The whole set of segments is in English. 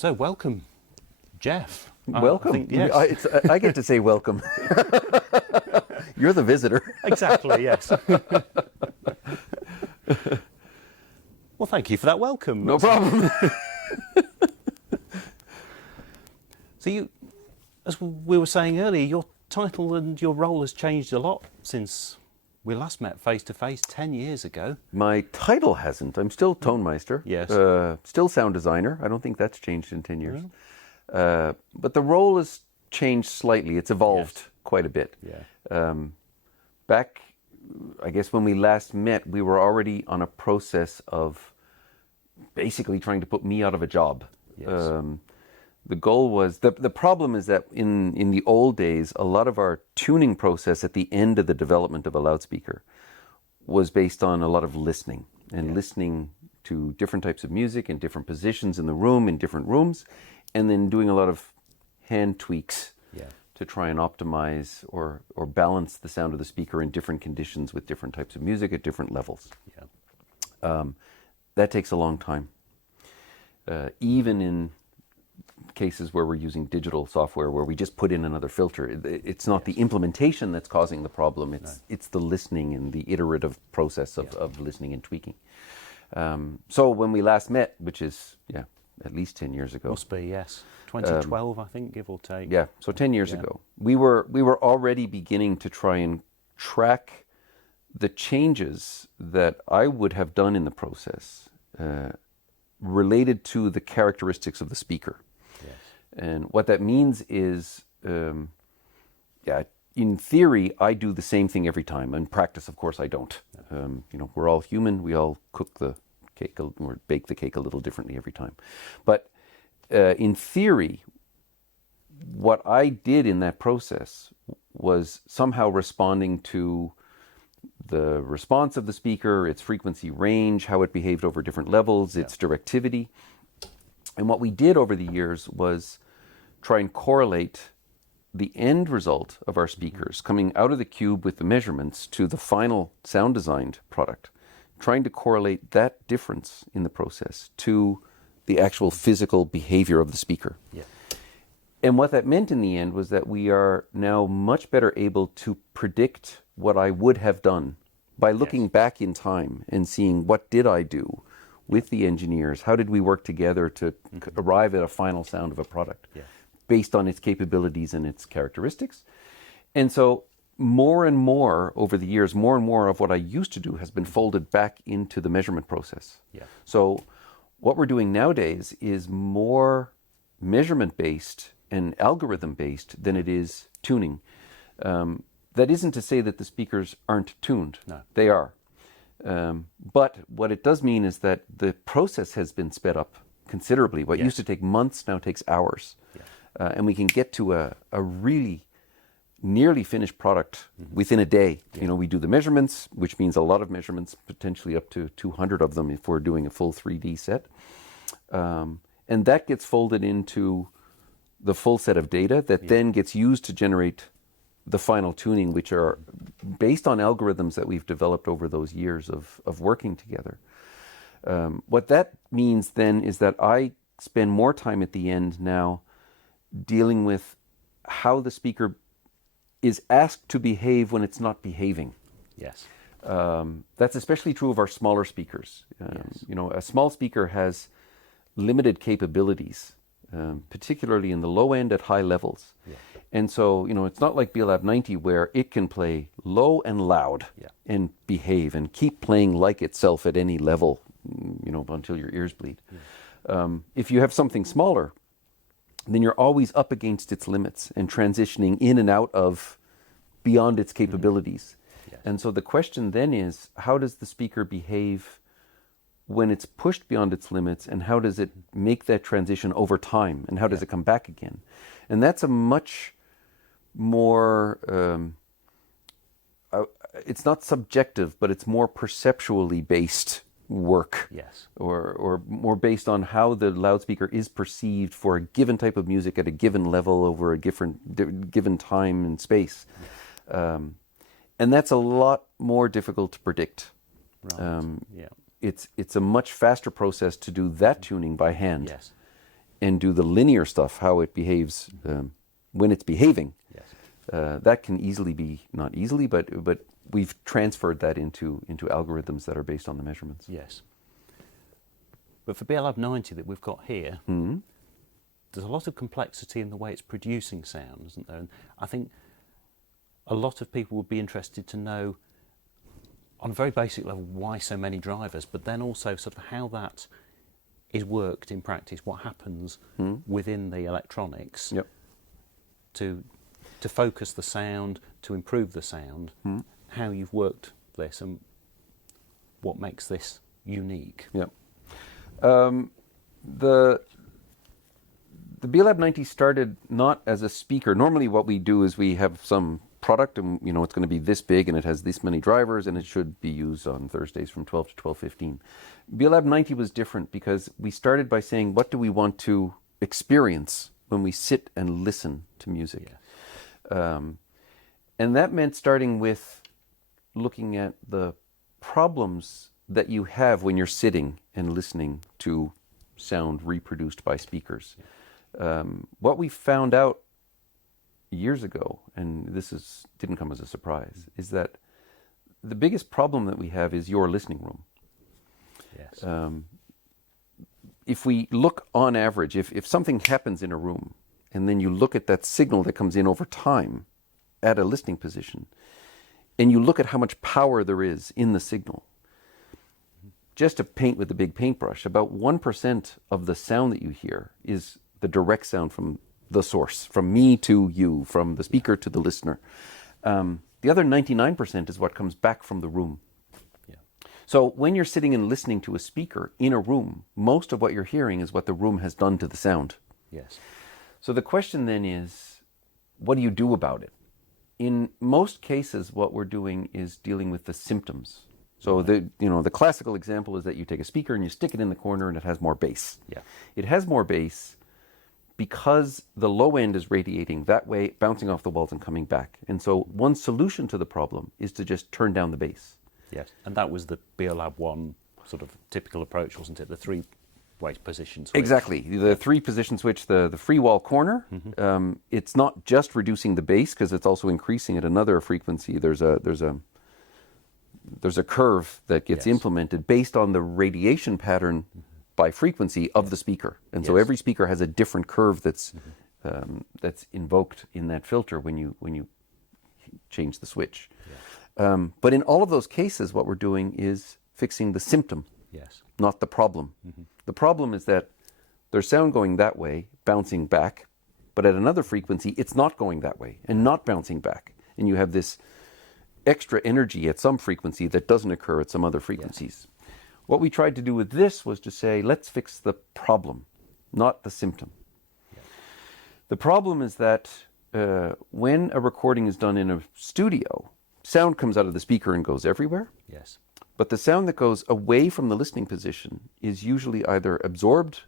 So welcome, Geoff. Welcome. I think, yes. I get to say welcome. You're the visitor. Exactly, yes. Well, thank you for that welcome. No problem. So you, as we were saying earlier, your title and your role has changed a lot since we last met face to face 10 years ago. My title hasn't. I'm still Tonmeister. Yes. Still sound designer. I don't think that's changed in 10 years. But the role has changed slightly. It's evolved quite a bit. Yeah. Back, I guess when we last met, we were already on a process of basically trying to put me out of a job. Yes. The goal was, the problem is that in the old days, a lot of our tuning process at the end of the development of a loudspeaker was based on a lot of listening and listening to different types of music in different positions in the room, in different rooms, and then doing a lot of hand tweaks to try and optimize or balance the sound of the speaker in different conditions with different types of music at different levels. Yeah. That takes a long time. Even in cases where we're using digital software where we just put in another filter, it's not the implementation that's causing the problem, it's the listening and the iterative process of listening and tweaking. So when we last met, which is at least 10 years ago. Must be, yes. 2012, I think, give or take. Yeah, so 10 years ago. We were already beginning to try and track the changes that I would have done in the process related to the characteristics of the speaker. Yes. And what that means is, in theory, I do the same thing every time. In practice, of course, I don't. We're all human. We all cook the cake or bake the cake a little differently every time. But in theory, what I did in that process was somehow responding to the response of the speaker, its frequency range, how it behaved over different levels, its directivity. And what we did over the years was try and correlate the end result of our speakers coming out of the cube with the measurements to the final sound designed product, trying to correlate that difference in the process to the actual physical behavior of the speaker. Yeah. And what that meant in the end was that we are now much better able to predict what I would have done by looking back in time and seeing what did I do with the engineers, how did we work together to arrive at a final sound of a product based on its capabilities and its characteristics. And so more and more over the years, more and more of what I used to do has been folded back into the measurement process. Yeah. So what we're doing nowadays is more measurement-based and algorithm-based than it is tuning. That isn't to say that the speakers aren't tuned. No. They are. But what it does mean is that the process has been sped up considerably. What used to take months now takes hours. Yeah. And we can get to a really nearly finished product within a day. Yeah. We do the measurements, which means a lot of measurements, potentially up to 200 of them if we're doing a full 3D set. And that gets folded into the full set of data that then gets used to generate the final tuning, which are based on algorithms that we've developed over those years of working together. What that means then is that I spend more time at the end now dealing with how the speaker is asked to behave when it's not behaving. Yes. That's especially true of our smaller speakers. A small speaker has limited capabilities, particularly in the low end at high levels. Yeah. And so, it's not like Beolab 90 where it can play low and loud and behave and keep playing like itself at any level, until your ears bleed. Yeah. If you have something smaller, then you're always up against its limits and transitioning in and out of beyond its capabilities. Yes. And so the question then is, how does the speaker behave when it's pushed beyond its limits, and how does it make that transition over time, and how does it come back again? And that's a much more, it's not subjective, but it's more perceptually based work. Yes. Or more based on how the loudspeaker is perceived for a given type of music at a given level over a given time and space. Yes. And that's a lot more difficult to predict. Right. It's a much faster process to do that tuning by hand. Yes. and do the linear stuff, how it behaves when it's behaving. Yes. That can easily be, not easily, but we've transferred that into algorithms that are based on the measurements. Yes. But for Beolab 90 that we've got here, there's a lot of complexity in the way it's producing sound, isn't there? And I think a lot of people would be interested to know, on a very basic level, why so many drivers, but then also sort of how that is worked in practice, what happens within the electronics to focus the sound, to improve the sound, how you've worked this and what makes this unique. Yeah. The Beolab 90 started not as a speaker. Normally what we do is we have some product and it's going to be this big and it has this many drivers and it should be used on Thursdays from 12 to 12:15. Beolab 90 was different because we started by saying, what do we want to experience when we sit and listen to music? Yeah. And that meant starting with looking at the problems that you have when you're sitting and listening to sound reproduced by speakers. What we found out years ago, and this didn't come as a surprise, is that the biggest problem that we have is your listening room. Yes. If we look on average, if something happens in a room, and then you look at that signal that comes in over time at a listening position, and you look at how much power there is in the signal, just to paint with a big paintbrush, about 1% of the sound that you hear is the direct sound from the source, from me to you, from the speaker to the listener. The other 99% is what comes back from the room. Yeah. So when you're sitting and listening to a speaker in a room, most of what you're hearing is what the room has done to the sound. Yes. So the question then is, what do you do about it? In most cases, what we're doing is dealing with the symptoms. So the classical example is that you take a speaker and you stick it in the corner and it has more bass. Yeah. It has more bass because the low end is radiating that way, bouncing off the walls and coming back. And so one solution to the problem is to just turn down the bass. Yes. And that was the Beolab 1 sort of typical approach, wasn't it? The three-way position switch. Exactly. The three-position switch, the free wall corner, it's not just reducing the bass because it's also increasing at another frequency. There's a curve that gets implemented based on the radiation pattern by frequency of the speaker. And so every speaker has a different curve that's invoked in that filter when you change the switch. Yeah. But in all of those cases, what we're doing is fixing the symptom, not the problem. The problem is that there's sound going that way, bouncing back, but at another frequency, it's not going that way and not bouncing back. And you have this extra energy at some frequency that doesn't occur at some other frequencies. What we tried to do with this was to say, let's fix the problem, not the symptom. The problem is that when a recording is done in a studio, sound comes out of the speaker and goes everywhere. Yes. But the sound that goes away from the listening position is usually either absorbed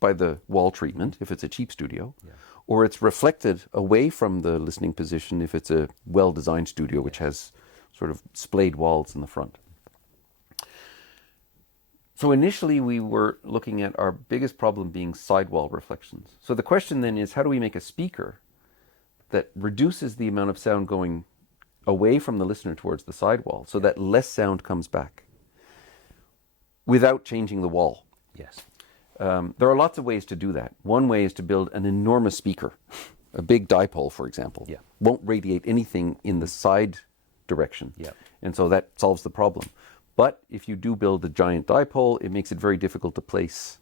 by the wall treatment, if it's a cheap studio, or it's reflected away from the listening position if it's a well-designed studio which has sort of splayed walls in the front. So initially we were looking at our biggest problem being sidewall reflections. So the question then is, how do we make a speaker that reduces the amount of sound going away from the listener towards the sidewall so that less sound comes back without changing the wall? Yes. There are lots of ways to do that. One way is to build an enormous speaker, a big dipole, for example. Yeah. Won't radiate anything in the side direction. Yeah. And so that solves the problem. But if you do build a giant dipole, it makes it very difficult to place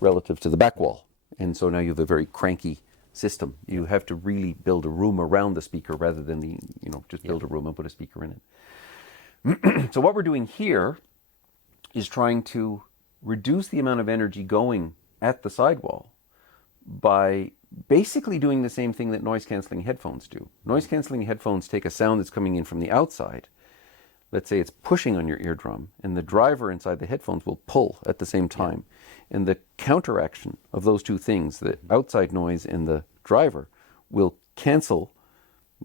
relative to the back wall. And so now you have a very cranky system. You have to really build a room around the speaker rather than just build a room and put a speaker in it. So what we're doing here is trying to reduce the amount of energy going at the sidewall by basically doing the same thing that noise-canceling headphones do. Noise-canceling headphones take a sound that's coming in from the outside. Let's say it's pushing on your eardrum, and the driver inside the headphones will pull at the same time. Yeah. And the counteraction of those two things, the outside noise and the driver, will cancel,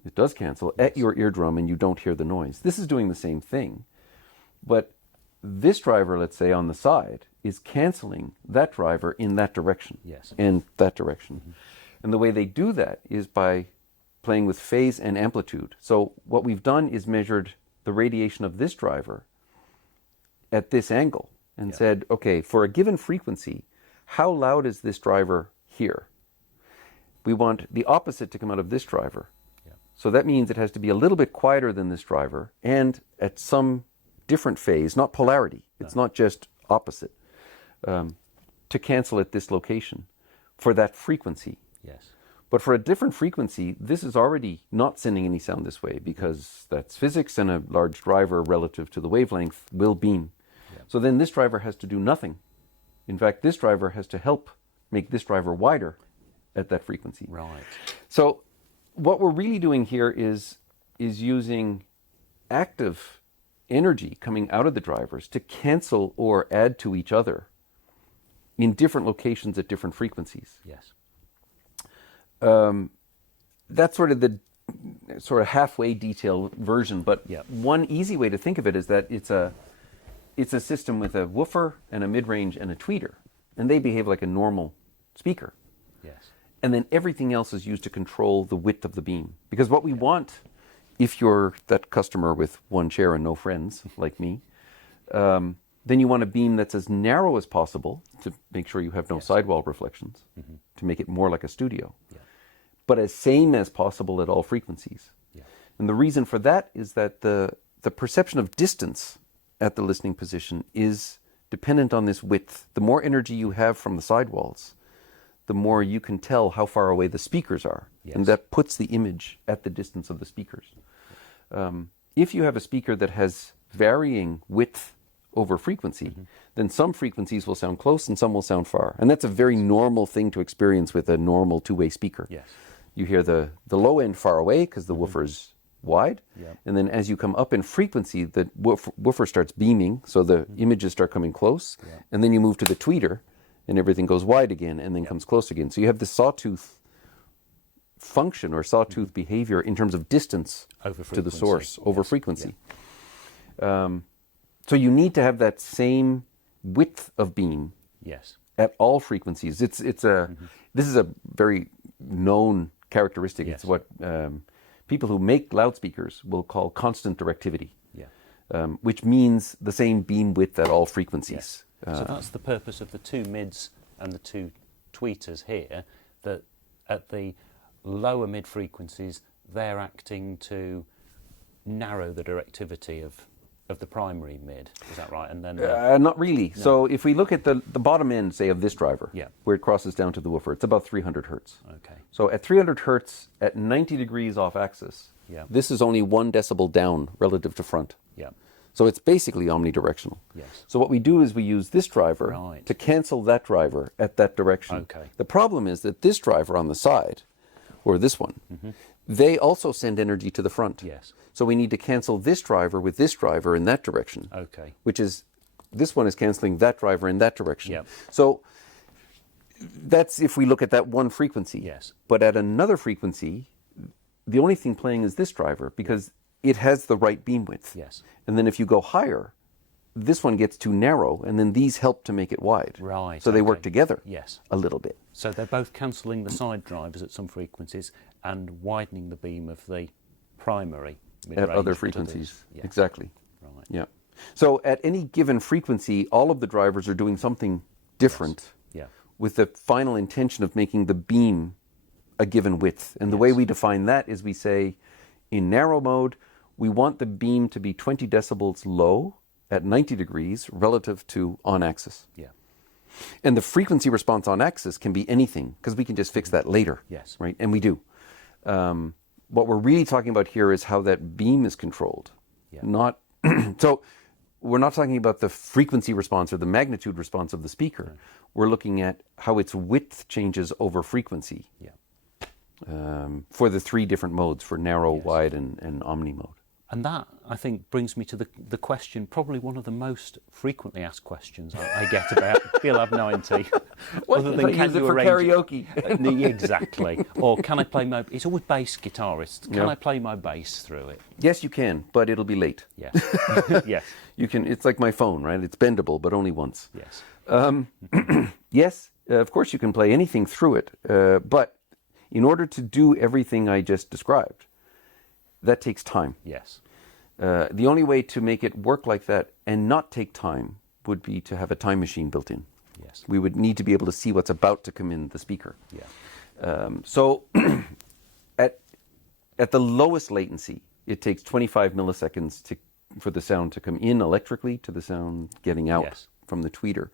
it does cancel, at your eardrum, and you don't hear the noise. This is doing the same thing. But this driver, let's say, on the side, is canceling that driver in that direction. Yes. And that direction. And the way they do that is by playing with phase and amplitude. So what we've done is measured the radiation of this driver at this angle and said, okay, for a given frequency, how loud is this driver here? We want the opposite to come out of this driver. So that means it has to be a little bit quieter than this driver and at some different phase, not polarity. It's not just opposite, to cancel at this location for that frequency. Yes. But for a different frequency, this is already not sending any sound this way because that's physics, and a large driver relative to the wavelength will beam. So then this driver has to do nothing. In fact, this driver has to help make this driver wider at that frequency. Right. So what we're really doing here is using active energy coming out of the drivers to cancel or add to each other in different locations at different frequencies. Yes. That's sort of the halfway detailed version, but one easy way to think of it is that it's a system with a woofer and a mid-range and a tweeter, and they behave like a normal speaker. Yes. And then everything else is used to control the width of the beam. Because what we want, if you're that customer with one chair and no friends, like me, then you want a beam that's as narrow as possible to make sure you have no sidewall reflections, to make it more like a studio, but as same as possible at all frequencies. And the reason for that is that the perception of distance at the listening position is dependent on this width. The more energy you have from the sidewalls, the more you can tell how far away the speakers are. And that puts the image at the distance of the speakers. If you have a speaker that has varying width over frequency, then some frequencies will sound close and some will sound far. And that's a very normal thing to experience with a normal two-way speaker. You hear the low end far away because the woofer's wide. And then as you come up in frequency, the woofer starts beaming, so the images start coming close. And then you move to the tweeter, and everything goes wide again and then comes close again. So you have this sawtooth function or sawtooth behavior in terms of distance to the source over frequency. So you need to have that same width of beam at all frequencies. This is a very known characteristic. It's what people who make loudspeakers will call constant directivity, which means the same beam width at all frequencies. So that's the purpose of the two mids and the two tweeters here, that at the lower mid frequencies, they're acting to narrow the directivity of the primary mid. Is that right? And then not really. No. So if we look at the bottom end, say, of this driver, where it crosses down to the woofer, it's about 300 hertz. Okay. So at 300 hertz, at 90 degrees off axis, this is only 1 decibel down relative to front. So it's basically omnidirectional. So what we do is we use this driver to cancel that driver at that direction. The problem is that this driver on the side, or this one, they also send energy to the front. So we need to cancel this driver with this driver in that direction. Which is, this one is canceling that driver in that direction. So that's if we look at that one frequency. But at another frequency, the only thing playing is this driver because it has the right beam width. And then if you go higher, this one gets too narrow, and then these help to make it wide. So they work together a little bit. So they're both cancelling the side drivers at some frequencies and widening the beam of the primary mid-range at other frequencies. Exactly. So at any given frequency, all of the drivers are doing something different with the final intention of making the beam a given width. And the way we define that is we say, in narrow mode, we want the beam to be 20 decibels low at 90 degrees relative to on axis. And the frequency response on axis can be anything, because we can just fix that later. Right? And we do. What we're really talking about here is how that beam is controlled. Not so we're not talking about the frequency response or the magnitude response of the speaker. We're looking at how its width changes over frequency. For the three different modes, for narrow, wide, and omni mode. And that, I think, brings me to the question, probably one of the most frequently asked questions I get about Beolab 90. Other than, can you arrange karaoke? Exactly. Or can I play my... It's always bass guitarists. Can I play my bass through it? Yes, you can, but it'll be late. Yes. You can. It's like my phone, right? It's bendable, but only once. Yes, of course you can play anything through it, but in order to do everything I just described, that takes time. Yes. The only way to make it work like that and not take time would be to have a time machine built in. Yes. We would need to be able to see what's about to come in the speaker. Yeah. So at the lowest latency, it takes 25 milliseconds for the sound to come in electrically to the sound getting out Yes. from the tweeter.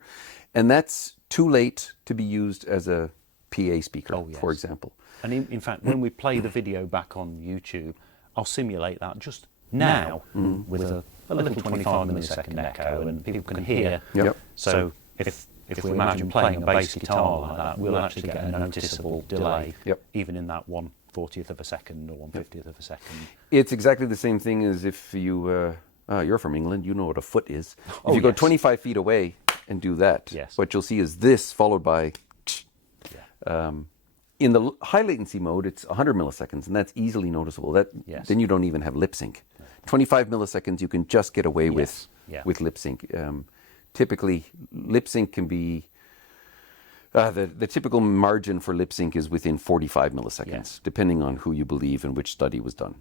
And that's too late to be used as a PA speaker, for example. And in fact, when we play the video back on YouTube, I'll simulate that just now with a little 25 millisecond echo, and people can hear. Yep. So if we imagine playing a bass guitar like that, we'll actually get a noticeable delay, even in that 1/40th of a second or 1/50th of a second. It's exactly the same thing as if you're from England, you know what a foot is. If you go 25 feet away and do that, what you'll see is this followed by... in the high latency mode, it's 100 milliseconds, and that's easily noticeable. Then you don't even have lip sync. 25 milliseconds you can just get away with lip sync. Typically, lip sync can be... the typical margin for lip sync is within 45 milliseconds, depending on who you believe and which study was done.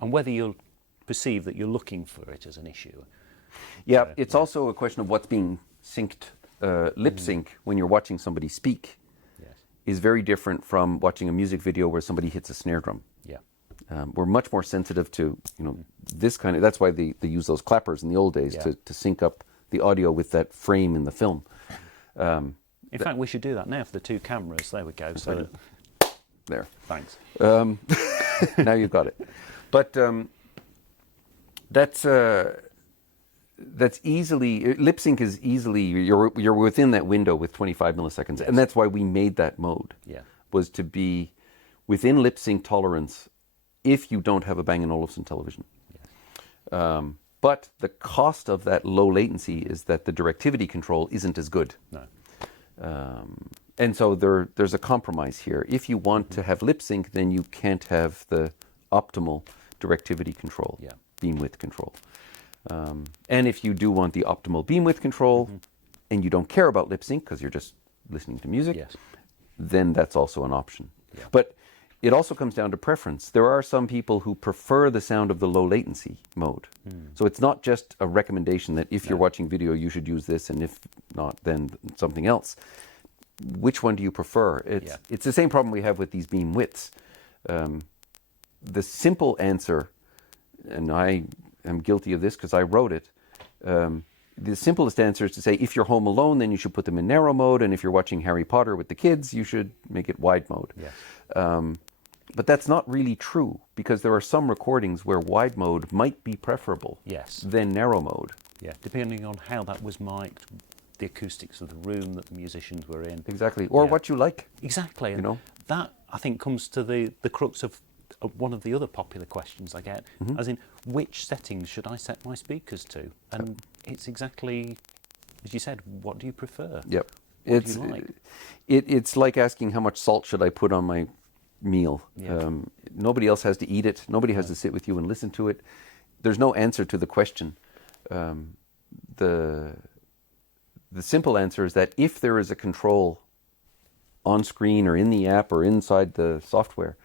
And whether you'll perceive that you're looking for it as an issue. Yeah, it's also a question of what's being synced. Lip sync, when you're watching somebody speak, is very different from watching a music video where somebody hits a snare drum. Yeah. We're much more sensitive to, this kind of... That's why they use those clappers in the old days to sync up the audio with that frame in the film. In fact, we should do that now for the two cameras. There we go. So there. Thanks. Now you've got it. But that's easily... Lip sync is easily... You're within that window with 25 milliseconds. And that's why we made that mode. Was to be within lip sync tolerance if you don't have a Bang & Olufsen television. But the cost of that low latency is that the directivity control isn't as good. No. And so there's a compromise here. If you want to have lip sync, then you can't have the optimal directivity control, beam width control. And if you do want the optimal beam width control, and you don't care about lip sync because you're just listening to music, then that's also an option. But it also comes down to preference. There are some people who prefer the sound of the low latency mode. So it's not just a recommendation that if you're watching video, you should use this, and if not, then something else. Which one do you prefer? It's the same problem we have with these beam widths. The simple answer, and I am guilty of this because I wrote it, the simplest answer is to say, if you're home alone, then you should put them in narrow mode, and if you're watching Harry Potter with the kids, you should make it wide mode. But that's not really true, because there are some recordings where wide mode might be preferable than narrow mode. Depending on how that was mic'd, the acoustics of the room that the musicians were in. Exactly, or what you like. Exactly, and that, I think, comes to the crux of one of the other popular questions I get, as in, which settings should I set my speakers to? And it's exactly, as you said, what do you prefer? What do you like? It's like asking how much salt should I put on my meal. Nobody else has to eat it. Nobody has to sit with you and listen to it. There's no answer to the question. The simple answer is that if there is a control on screen or in the app or inside the software,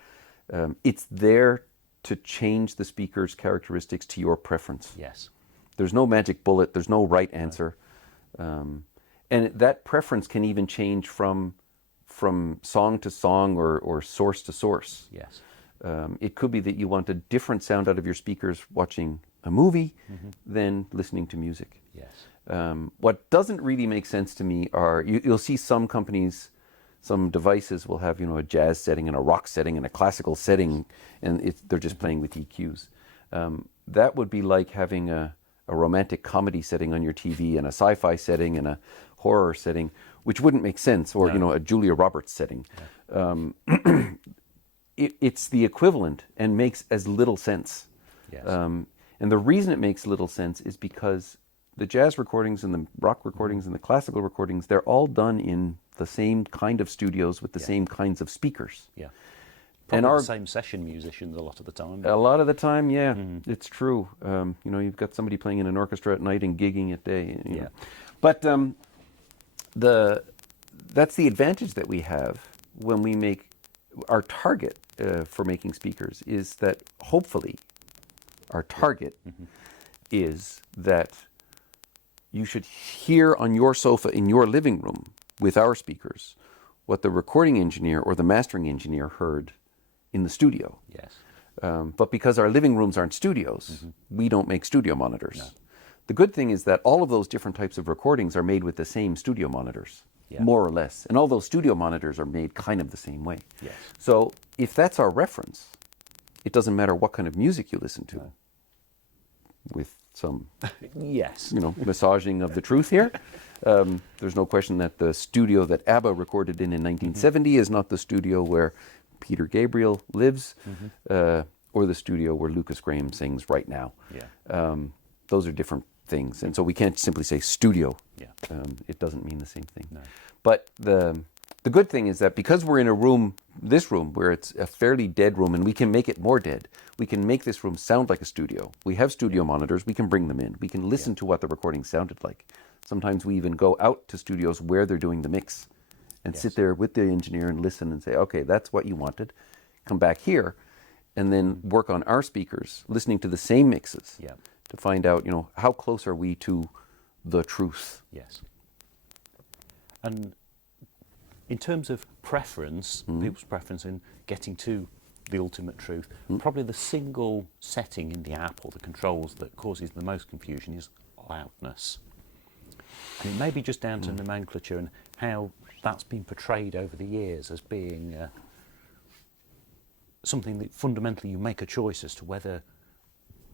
it's there to change the speaker's characteristics to your preference. There's no magic bullet. There's no right answer. And that preference can even change from song to song or source to source. It could be that you want a different sound out of your speakers watching a movie than listening to music. What doesn't really make sense to me are, you'll see some companies, some devices will have, a jazz setting and a rock setting and a classical setting, and they're just playing with EQs. That would be like having a romantic comedy setting on your TV and a sci-fi setting and a horror setting, which wouldn't make sense, or a Julia Roberts setting. It's the equivalent and makes as little sense. And the reason it makes little sense is because the jazz recordings and the rock recordings and the classical recordings, they're all done in the same kind of studios with the same kinds of speakers. Probably the same session musicians a lot of the time. A lot of the time, it's true. You've got somebody playing in an orchestra at night and gigging at day. But that's the advantage that we have when we make our target for making speakers is that hopefully our target is that you should hear on your sofa in your living room with our speakers what the recording engineer or the mastering engineer heard in the studio. Yes. But because our living rooms aren't studios, we don't make studio monitors. No. The good thing is that all of those different types of recordings are made with the same studio monitors, more or less. And all those studio monitors are made kind of the same way. Yes. So if that's our reference, it doesn't matter what kind of music you listen to. No. With some, yes, massaging of the truth here. There's no question that the studio that ABBA recorded in 1970 is not the studio where Peter Gabriel lives, or the studio where Lucas Graham sings right now. Yeah. Those are different things, and so we can't simply say studio. Yeah. It doesn't mean the same thing. No. But the good thing is that because we're in a room, this room, where it's a fairly dead room, and we can make it more dead, we can make this room sound like a studio. We have studio monitors, we can bring them in. We can listen to what the recording sounded like. Sometimes we even go out to studios where they're doing the mix and sit there with the engineer and listen and say, okay, that's what you wanted. Come back here and then work on our speakers, listening to the same mixes to find out, how close are we to the truth. Yes. And in terms of preference, people's preference in getting to the ultimate truth, probably the single setting in the app or the controls that causes the most confusion is loudness. And it may be just down to nomenclature and how that's been portrayed over the years as being something that fundamentally you make a choice as to whether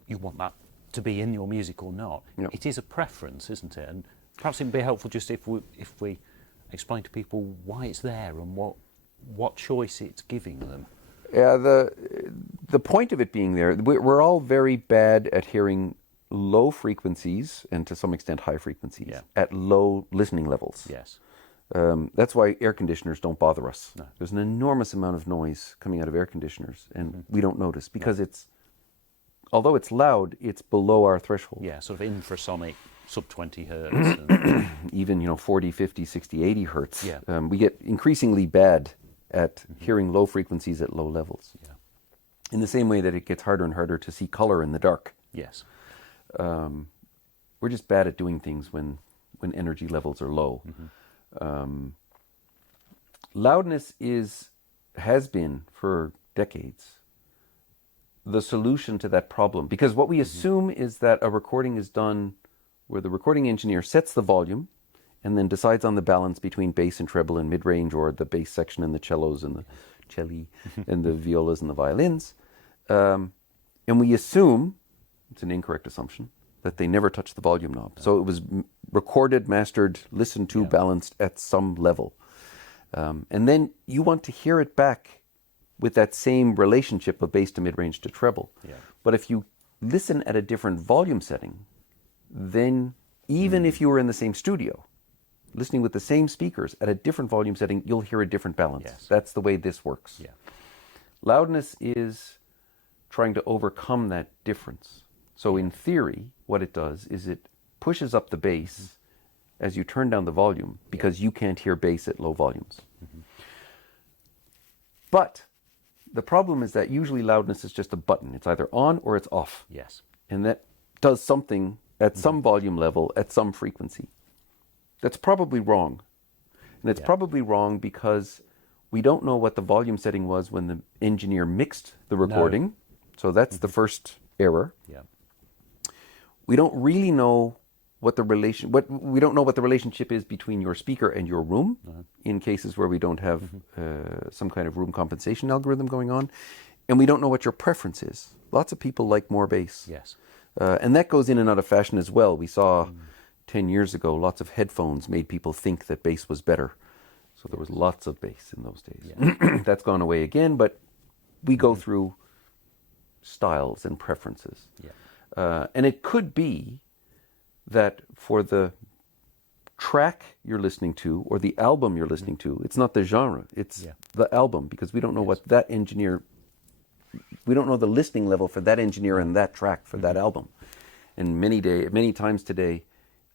you want that to be in your music or not. Yep. It is a preference, isn't it? And perhaps it'd be helpful just if we explain to people why it's there and what choice it's giving them. Yeah, the point of it being there, we're all very bad at hearing low frequencies and to some extent high frequencies at low listening levels. Yes. That's why air conditioners don't bother us. No. There's an enormous amount of noise coming out of air conditioners, and we don't notice because although it's loud, it's below our threshold. Yeah, sort of infrasonic, sub 20 hertz. And Even 40, 50, 60, 80 hertz. Yeah. We get increasingly bad at hearing low frequencies at low levels. Yeah. In the same way that it gets harder and harder to see color in the dark. Yes. We're just bad at doing things when energy levels are low. Loudness has been for decades the solution to that problem, because what we assume is that a recording is done where the recording engineer sets the volume and then decides on the balance between bass and treble and mid-range, or the bass section and the cellos and the celli and the violas and the violins. And we assume, it's an incorrect assumption, that they never touch the volume knob. So it was recorded, mastered, listened to, balanced at some level. And then you want to hear it back with that same relationship of bass to mid-range to treble. Yeah. But if you listen at a different volume setting, then even if you were in the same studio, listening with the same speakers at a different volume setting, you'll hear a different balance. Yes. That's the way this works. Yeah. Loudness is trying to overcome that difference. So in theory, what it does is it pushes up the bass as you turn down the volume, because you can't hear bass at low volumes. But the problem is that usually loudness is just a button. It's either on or it's off. Yes. And that does something at some volume level, at some frequency. That's probably wrong. And it's probably wrong because we don't know what the volume setting was when the engineer mixed the recording. No. So that's the first error. Yeah. We don't really know what the relationship is between your speaker and your room, in cases where we don't have some kind of room compensation algorithm going on. And we don't know what your preference is. Lots of people like more bass. Yes. And that goes in and out of fashion as well. We saw 10 years ago, lots of headphones made people think that bass was better. So there was lots of bass in those days. Yeah. That's gone away again, but we go through styles and preferences. Yeah. And it could be that for the track you're listening to or the album you're listening to, it's not the genre, it's the album, because we don't know what that engineer, we don't know the listening level for that engineer and that track for that album. And many times today,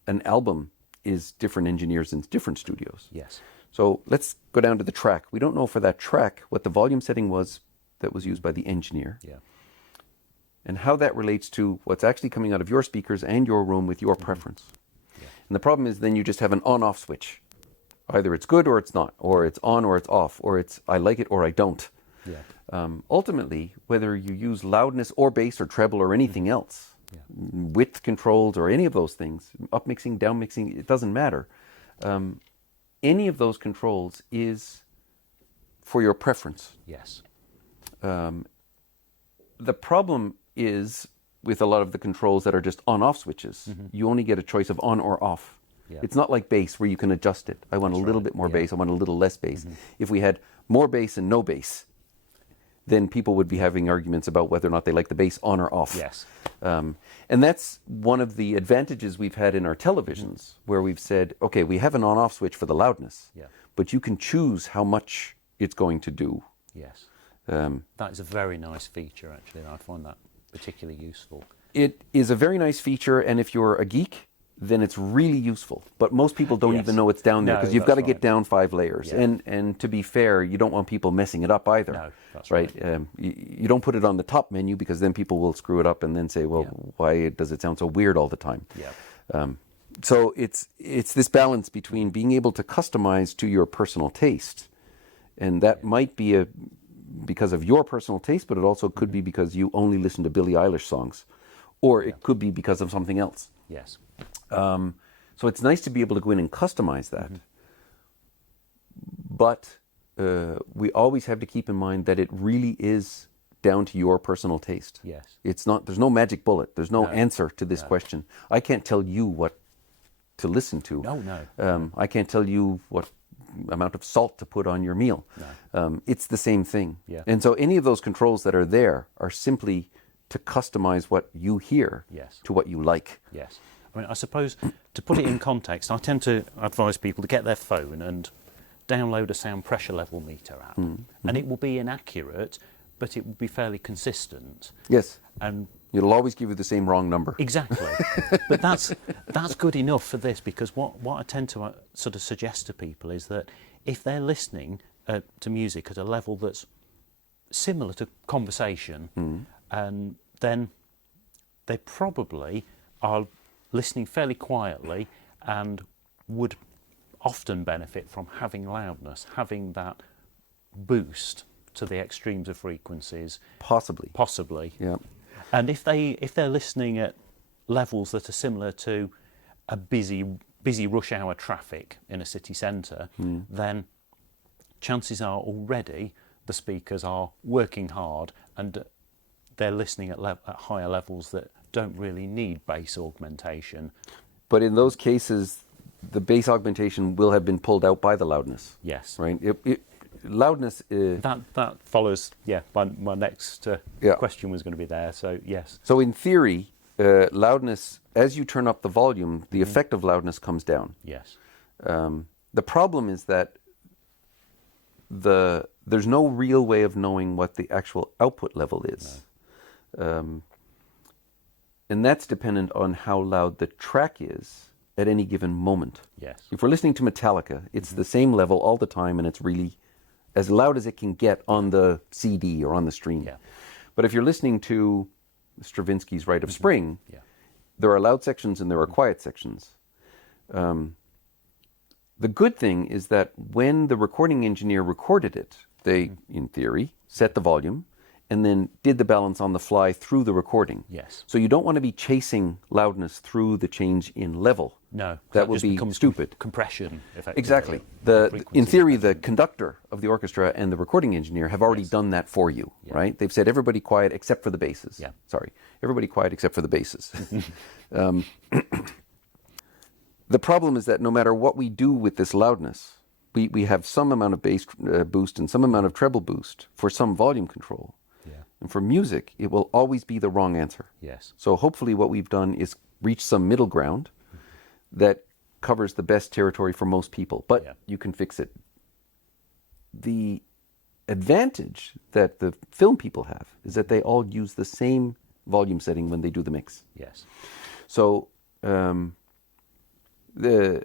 an album is different engineers in different studios. Yes. So let's go down to the track. We don't know for that track what the volume setting was that was used by the engineer. Yeah. And how that relates to what's actually coming out of your speakers and your room with your preference. Yeah. And the problem is then you just have an on-off switch. Either it's good or it's not, or it's on or it's off, or it's I like it or I don't. Yeah. Ultimately, whether you use loudness or bass or treble or anything else, width controls or any of those things, up mixing, down mixing, it doesn't matter. Any of those controls is for your preference. Yes. The problem is with a lot of the controls that are just on-off switches, you only get a choice of on or off. Yeah. It's not like bass where you can adjust it. I want a little bit more bass, I want a little less bass. If we had more bass and no bass, then people would be having arguments about whether or not they like the bass on or off. Yes. And that's one of the advantages we've had in our televisions, where we've said, okay, we have an on-off switch for the loudness, but you can choose how much it's going to do. Yes. That is a very nice feature, actually, and I find that particularly useful. It is a very nice feature, and if you're a geek, then it's really useful. But most people don't even know it's down there, because you've got to get down 5 layers. Yeah. And to be fair, you don't want people messing it up either. No, that's right. You don't put it on the top menu, because then people will screw it up and then say, well, why does it sound so weird all the time? Yeah. So it's this balance between being able to customize to your personal taste, and that might be because of your personal taste, but it also could be because you only listen to Billie Eilish songs, or it could be because of something else. Yes. So it's nice to be able to go in and customize that. But we always have to keep in mind that it really is down to your personal taste. Yes. It's not, there's no magic bullet. There's no answer to this question. I can't tell you what to listen to. No. I can't tell you what amount of salt to put on your meal. No. It's the same thing. Yeah. And so any of those controls that are there are simply to customize what you hear to what you like. Yes. I mean, I suppose, to put it in context, I tend to advise people to get their phone and download a sound pressure level meter app. And it will be inaccurate, but it will be fairly consistent. Yes. And it'll always give you the same wrong number. Exactly. But that's good enough for this, because what I tend to sort of suggest to people is that if they're listening to music at a level that's similar to conversation, and then they probably are listening fairly quietly and would often benefit from having loudness, having that boost to the extremes of frequencies. Possibly. Yeah. And if they're listening at levels that are similar to a busy rush hour traffic in a city centre, then chances are already the speakers are working hard and they're listening at higher levels that don't really need bass augmentation. But in those cases, the bass augmentation will have been pulled out by the loudness. Yes. Right? Loudness... That follows, my next question was going to be there, so yes. So in theory, loudness, as you turn up the volume, the effect of loudness comes down. Yes. The problem is that there's no real way of knowing what the actual output level is. No. And that's dependent on how loud the track is at any given moment. Yes. If we're listening to Metallica, it's the same level all the time, and it's really as loud as it can get on the CD or on the stream. Yeah. But if you're listening to Stravinsky's Rite of Spring, there are loud sections and there are quiet sections. The good thing is that when the recording engineer recorded it, they, in theory, set the volume and then did the balance on the fly through the recording. Yes. So you don't want to be chasing loudness through the change in level. No. That would be stupid. Compression, effectively. Exactly. In theory, the conductor of the orchestra and the recording engineer have already done that for you, right? They've said everybody quiet except for the basses. Yeah. Sorry. Everybody quiet except for the basses. The problem is that no matter what we do with this loudness, we have some amount of bass boost and some amount of treble boost for some volume control. And for music, it will always be the wrong answer. Yes. So hopefully what we've done is reach some middle ground that covers the best territory for most people, but you can fix it. The advantage that the film people have is that they all use the same volume setting when they do the mix. Yes. So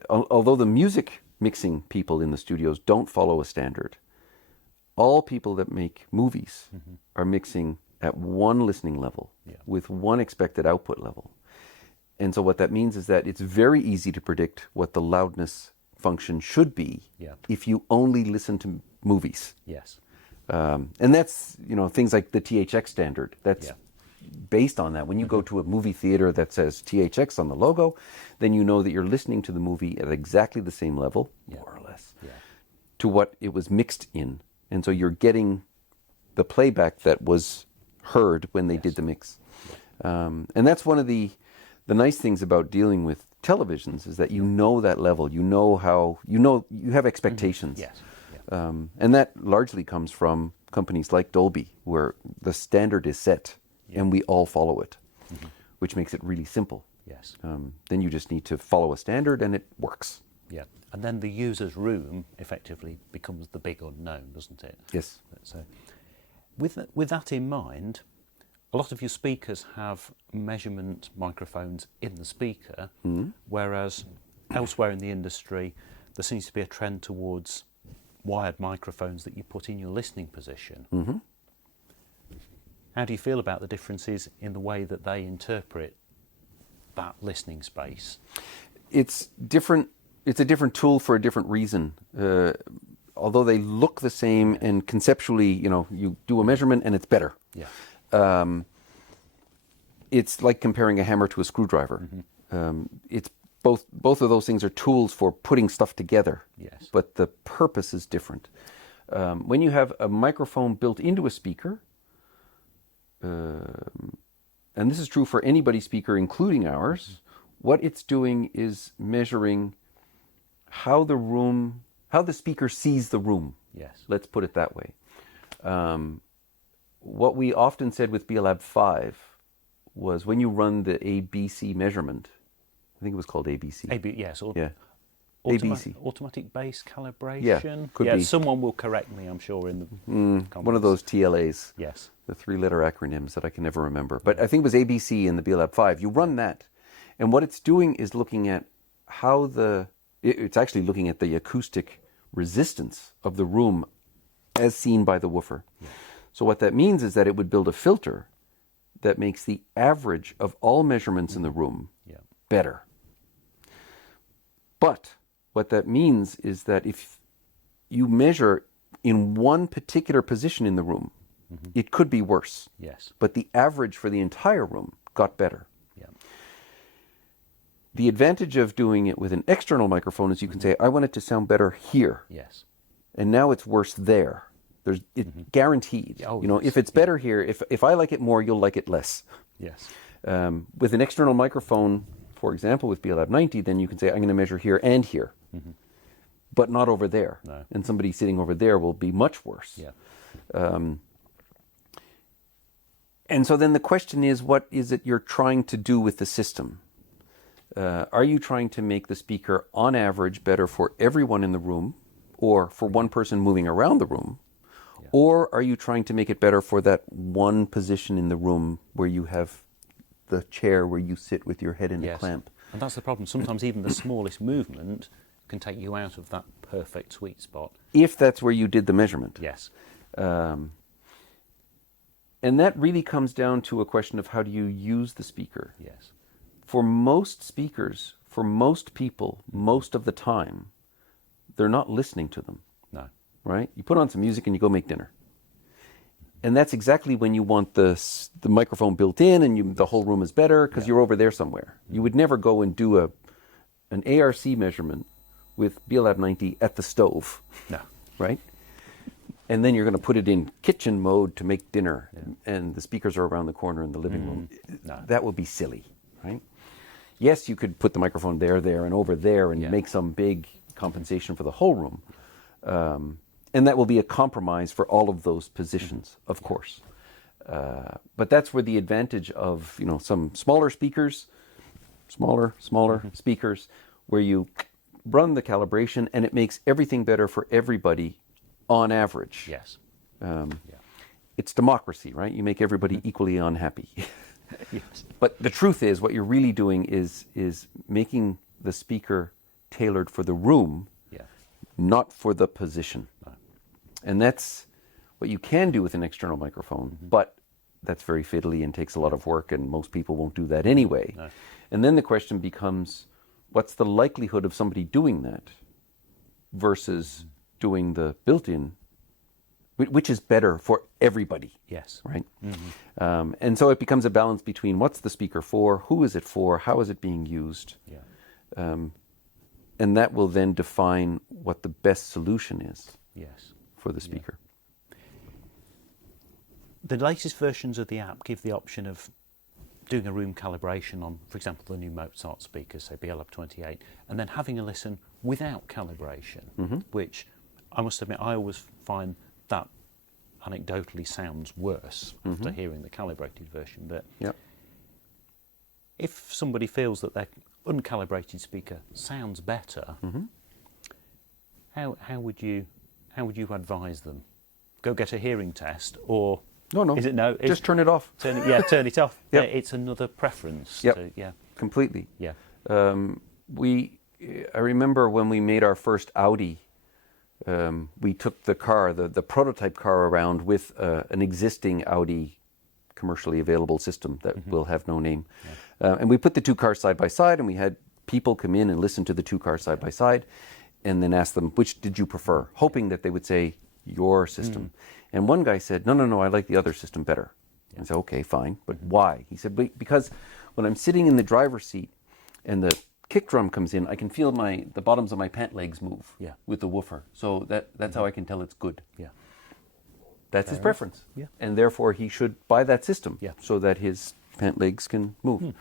although the music mixing people in the studios don't follow a standard, all people that make movies are mixing at one listening level with one expected output level. And so what that means is that it's very easy to predict what the loudness function should be if you only listen to movies. Yes. And that's, things like the THX standard. That's based on that. When you go to a movie theater that says THX on the logo, then you know that you're listening to the movie at exactly the same level, more or less, to what it was mixed in. And so you're getting the playback that was heard when they did the mix. And that's one of the nice things about dealing with televisions, is that you know that level. You know how, you have expectations. Yes. And that largely comes from companies like Dolby, where the standard is set and we all follow it, which makes it really simple. Yes. Then you just need to follow a standard and it works. Yeah. And then the user's room effectively becomes the big unknown, doesn't it? Yes. So, with that in mind, a lot of your speakers have measurement microphones in the speaker, whereas elsewhere in the industry, there seems to be a trend towards wired microphones that you put in your listening position. How do you feel about the differences in the way that they interpret that listening space? It's different. It's a different tool for a different reason. Although they look the same, and conceptually, you do a measurement and it's better. Yeah. It's like comparing a hammer to a screwdriver. It's both of those things are tools for putting stuff together. Yes. But the purpose is different. When you have a microphone built into a speaker, and this is true for anybody's speaker, including ours, what it's doing is measuring how the speaker sees the room. Yes. Let's put it that way. What we often said with Beolab 5 was, when you run the ABC measurement, I think it was called ABC. Yes. ABC. Automatic base calibration. Yeah, could be. Someone will correct me, I'm sure, in the comments. One of those TLAs. Yes. The 3-letter acronyms that I can never remember. But I think it was ABC in the Beolab 5. You run that, and what it's doing is looking at how it's actually looking at the acoustic resistance of the room as seen by the woofer. Yeah. So what that means is that it would build a filter that makes the average of all measurements in the room better. But what that means is that if you measure in one particular position in the room, it could be worse. Yes. But the average for the entire room got better. Yeah. The advantage of doing it with an external microphone is you can say, I want it to sound better here. Yes. And now it's worse there. There's guaranteed. If it's better here, if I like it more, you'll like it less. Yes. With an external microphone, for example, with Beolab 90, then you can say, I'm going to measure here and here, but not over there. No. And somebody sitting over there will be much worse. Yeah. And so then the question is, what is it you're trying to do with the system? Are you trying to make the speaker, on average, better for everyone in the room, or for one person moving around the room? Yeah. Or are you trying to make it better for that one position in the room where you have the chair where you sit with your head in a clamp? And that's the problem. Sometimes even the smallest movement can take you out of that perfect sweet spot. If that's where you did the measurement. Yes. And that really comes down to a question of how do you use the speaker? Yes. For most speakers, for most people, most of the time, they're not listening to them. No. Right? You put on some music and you go make dinner. And that's exactly when you want the microphone built in and the whole room is better because you're over there somewhere. You would never go and do an ARC measurement with Beolab 90 at the stove. No. Right? And then you're going to put it in kitchen mode to make dinner, and the speakers are around the corner in the living room. No. That would be silly, right? Yes, you could put the microphone there, and over there, and make some big compensation for the whole room. And that will be a compromise for all of those positions, of course. But that's where the advantage of some smaller speakers, smaller speakers, where you run the calibration, and it makes everything better for everybody on average. Yes. It's democracy, right? You make everybody equally unhappy. Yes. But the truth is, what you're really doing is making the speaker tailored for the room, not for the position. No. And that's what you can do with an external microphone, but that's very fiddly and takes a lot of work, and most people won't do that anyway. No. And then the question becomes, what's the likelihood of somebody doing that versus doing the built-in, which is better for everybody? Yes. Right? And so it becomes a balance between what's the speaker for, who is it for, how is it being used? Yeah. And that will then define what the best solution is for the speaker. Yeah. The latest versions of the app give the option of doing a room calibration on, for example, the new Mozart speakers, say Beolab 28, and then having a listen without calibration, which I must admit I always find that anecdotally sounds worse after hearing the calibrated version. But if somebody feels that their uncalibrated speaker sounds better, how would you advise them? Go get a hearing test, or no, is it no? Just turn it off. Turn it off. Yep. It's another preference. Completely. Yeah. I remember when we made our first Audi, we took the car, the prototype car, around with an existing Audi commercially available system that will have no name. And we put the two cars side by side, and we had people come in and listen to the two cars side by side, and then ask them, which did you prefer? Hoping that they would say, your system. And one guy said, no, I like the other system better. I said, okay, fine, but why? He said, because when I'm sitting in the driver's seat and the kick drum comes in, I can feel the bottoms of my pant legs move with the woofer. So that's how I can tell it's good. Yeah. That's his preference. Yeah. And therefore he should buy that system Yeah. so that his pant legs can move.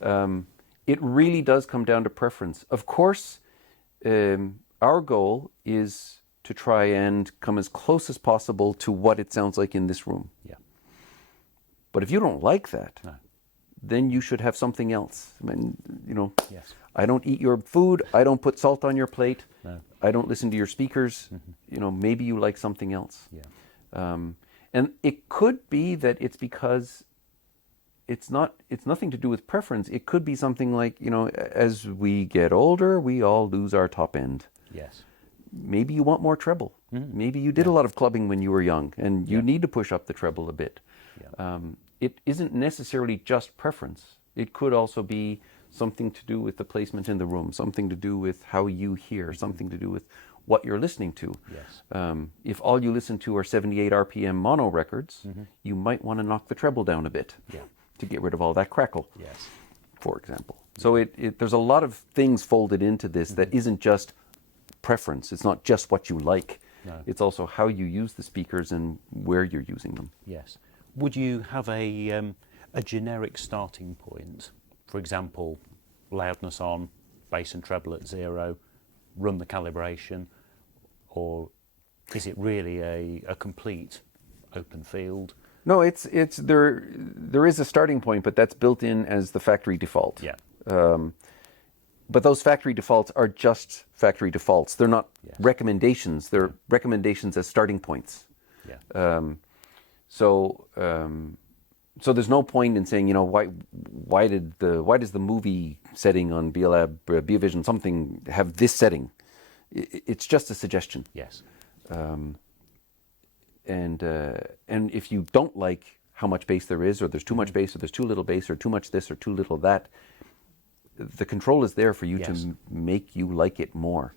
It really does come down to preference. Of course, our goal is to try and come as close as possible to what it sounds like in this room. Yeah. But if you don't like that, No. then you should have something else. I mean, Yes. I don't eat your food. I don't put salt on your plate. No. I don't listen to your speakers. Maybe you like something else. Yeah. And it could be that it's because it's nothing to do with preference. It could be something like, as we get older, we all lose our top end. Yes. Maybe you want more treble. Maybe you did a lot of clubbing when you were young, and you need to push up the treble a bit. Yeah. It isn't necessarily just preference. It could also be something to do with the placement in the room, something to do with how you hear, something to do with what you're listening to. Yes. If all you listen to are 78 RPM mono records, you might want to knock the treble down a bit to get rid of all that crackle, Yes. for example. So there's a lot of things folded into this that isn't just preference. It's not just what you like. No. It's also how you use the speakers and where you're using them. Yes. Would you have a generic starting point? For example, loudness on, bass and treble at 0, run the calibration, or is it really a complete open field? No, it's there is a starting point, but that's built in as the factory default. Yeah. But those factory defaults are just factory defaults. They're not recommendations. They're recommendations as starting points. Yeah. So there's no point in saying, why does the movie setting on Beolab, Beovision something have this setting? It's just a suggestion. Yes. And if you don't like how much bass there is, or there's too much bass, or there's too little bass, or too much this, or too little that, the control is there for you to make you like it more.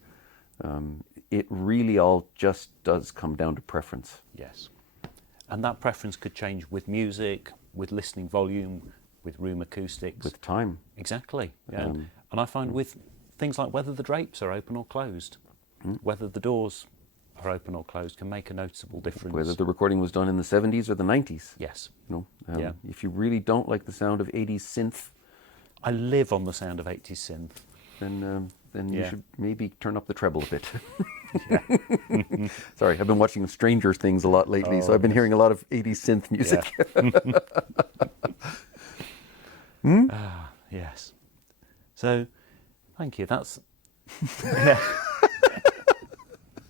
It really all just does come down to preference. Yes. And that preference could change with music, with listening volume, with room acoustics. With time. Exactly. Yeah. And I find with things like whether the drapes are open or closed, whether the doors are open or closed can make a noticeable difference. Whether the recording was done in the 70s or the 90s. Yes. If you really don't like the sound of 80s synth, I live on the sound of 80s synth. Then you should maybe turn up the treble a bit. Sorry, I've been watching Stranger Things a lot lately, so I've been hearing a lot of 80s synth music. Yeah. Yes. So, thank you. That's...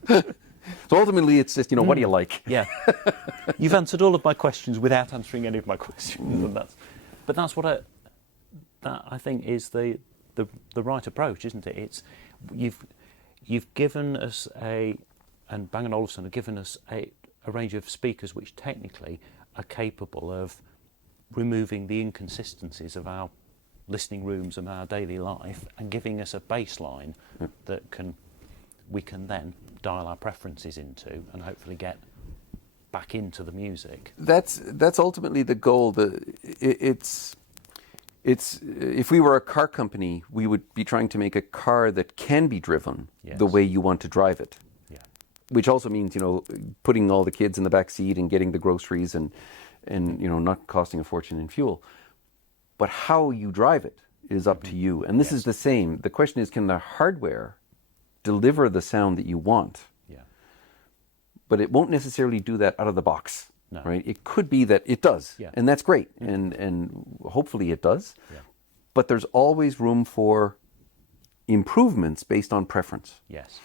So ultimately, it's just, what do you like? Yeah. You've answered all of my questions without answering any of my questions. And that's what I think is the right approach, isn't it? It's you've given us and Bang & Olufsen have given us a range of speakers which technically are capable of removing the inconsistencies of our listening rooms and our daily life and giving us a baseline that we can then dial our preferences into and hopefully get back into the music. That's ultimately the goal. It's if we were a car company, we would be trying to make a car that can be driven the way you want to drive it. Yeah. Which also means, putting all the kids in the back seat and getting the groceries and not costing a fortune in fuel. But how you drive it is up to you. And this is the same. The question is, can the hardware deliver the sound that you want? Yeah. But it won't necessarily do that out of the box. No. Right? It could be that it does, and that's great, and hopefully it does. Yeah. But there's always room for improvements based on preference. Yes.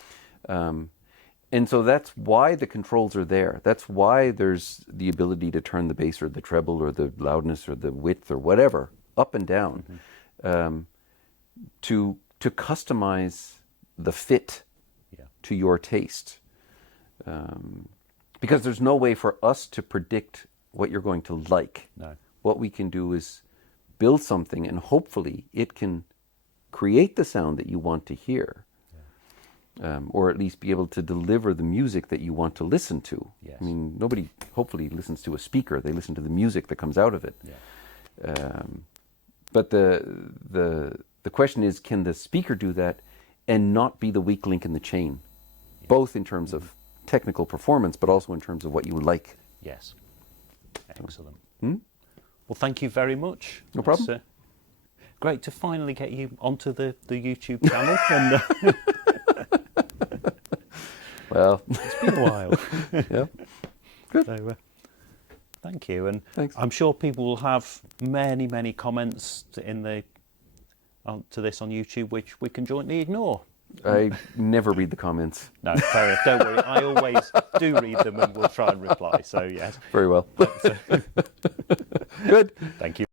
And so that's why the controls are there. That's why there's the ability to turn the bass or the treble or the loudness or the width or whatever up and down, to customize the fit to your taste. Because there's no way for us to predict what you're going to like. No. What we can do is build something, and hopefully it can create the sound that you want to hear, or at least be able to deliver the music that you want to listen to. Yes. I mean, nobody hopefully listens to a speaker. They listen to the music that comes out of it. Yeah. But the question is, can the speaker do that and not be the weak link in the chain, both in terms of technical performance, but also in terms of what you like. Yes. Excellent. Well, thank you very much. No problem. It's, great to finally get you onto the YouTube channel. And, well, it's been a while. Yeah. Good. So, thank you. And Thanks. I'm sure people will have many, many comments to this on YouTube, which we can jointly ignore. I never read the comments. No, fair enough. Don't worry. I always do read them and we'll try and reply. So, yes. Very well. Good. Thank you.